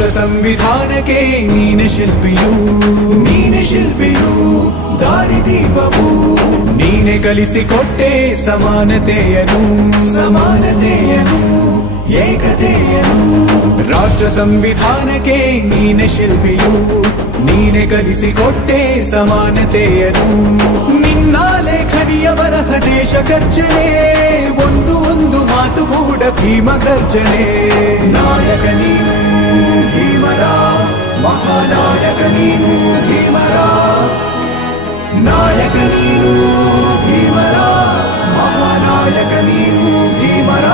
ರಾಷ್ಟ್ರ ಸಂವಿಧಾನಕ್ಕೆ ನೀನೆ ಶಿಲ್ಪಿಯು, ನೀನೆ ಶಿಲ್ಪಿಯು, ದಾರಿದೀಪವು ನೀನೆ ಕಲಿಸಿಕೊಟ್ಟೆ ಸಮಾನತೆಯನು, ಸಮಾನತೆಯನು, ಏಕತೆಯನು. ರಾಷ್ಟ್ರ ಸಂವಿಧಾನಕ್ಕೆ ನೀನೆ ಶಿಲ್ಪಿಯು, ನೀನೆ ಕಲಿಸಿಕೊಟ್ಟೆ ಸಮಾನತೆಯನು. ನಿನ್ನ ಲೇಖನಿಯ ಬರಹ ದೇಶ ಗರ್ಜನೆ, ಒಂದು ಒಂದು ಮಾತು ಕೂಡ ಭೀಮ ಗರ್ಜನೆ. ನಾಯಕ ನೀನು ಭೀಮರ, ಮಹಾನಾಯಕ ನೀನು ಭೀಮರ, ನಾಯಕ ನೀನು ಭೀಮರ, ಮಹಾನಾಯಕ ನೀನು ಭೀಮರ.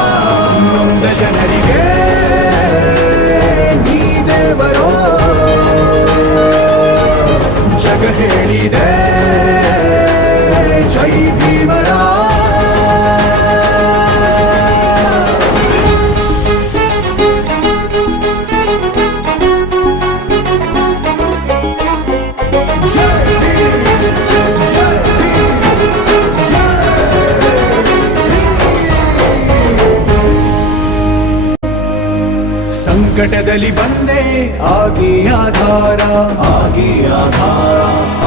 ನೊಂದ ಜನರಿಗೆ ನೀ ದೇವರೋ ಜಗ ಹೇಳಿದೆ ಜೈ ಭೀಮರ. ಸಂಕಟದಲ್ಲಿ ಬಂದೆ ಆಗಿ ಆಧಾರ, ಆಗಿ ಆಧಾರ,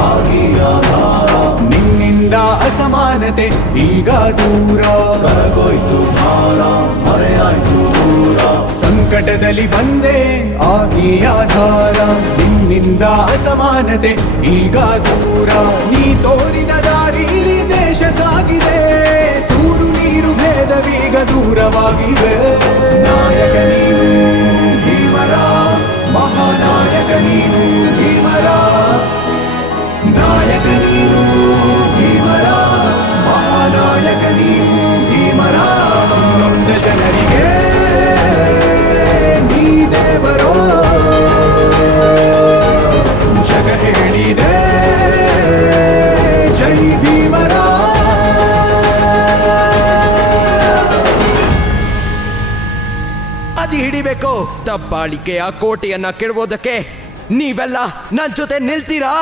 ಆಗಿ ಆಧಾರ. ನಿನ್ನಿಂದ ಅಸಮಾನತೆ ಈಗ ದೂರ, ಕರಗೋಯ್ತು ಭಾರ, ಮರೆಯಾಯ್ತು ದೂರ. ಸಂಕಟದಲ್ಲಿ ಬಂದೆ ಆಗಿ ಆಧಾರ, ನಿನ್ನಿಂದ ಅಸಮಾನತೆ ಈಗ ದೂರ. ನೀ ತೋರಿದ ದಾರಿಲಿ ದೇಶ ಸಾಗಿದೆ, ಸೂರು ನೀರು ಭೇದವೀಗ ದೂರವಾಗಿವೆ. ನಾಯಕ ನೀನು ಭೀಮರ, ಮಹಾನಾಯಕ ನೀನು ಭೀಮರ, ನಾಯಕ ನೀನು ಭೀಮರ, ಮಹಾನಾಯಕ ನೀನು ಭೀಮರ. ನೊಂದ ಜನರಿಗೆ ನೀ ದೇವರೋ ಜಗ ಹೇಳಿದೆ ಜೈ ಭೀಮರ. ಅದಿ ಹಿಡಿಬೇಕು. ದಬ್ಬಾಳಿಕೆಯ ಕೋಟೆಯನ್ನ ಕೆಡವೋದಕ್ಕೆ ನೀವೆಲ್ಲ ನನ್ನ ಜೊತೆ ನಿಲ್ತೀರಾ?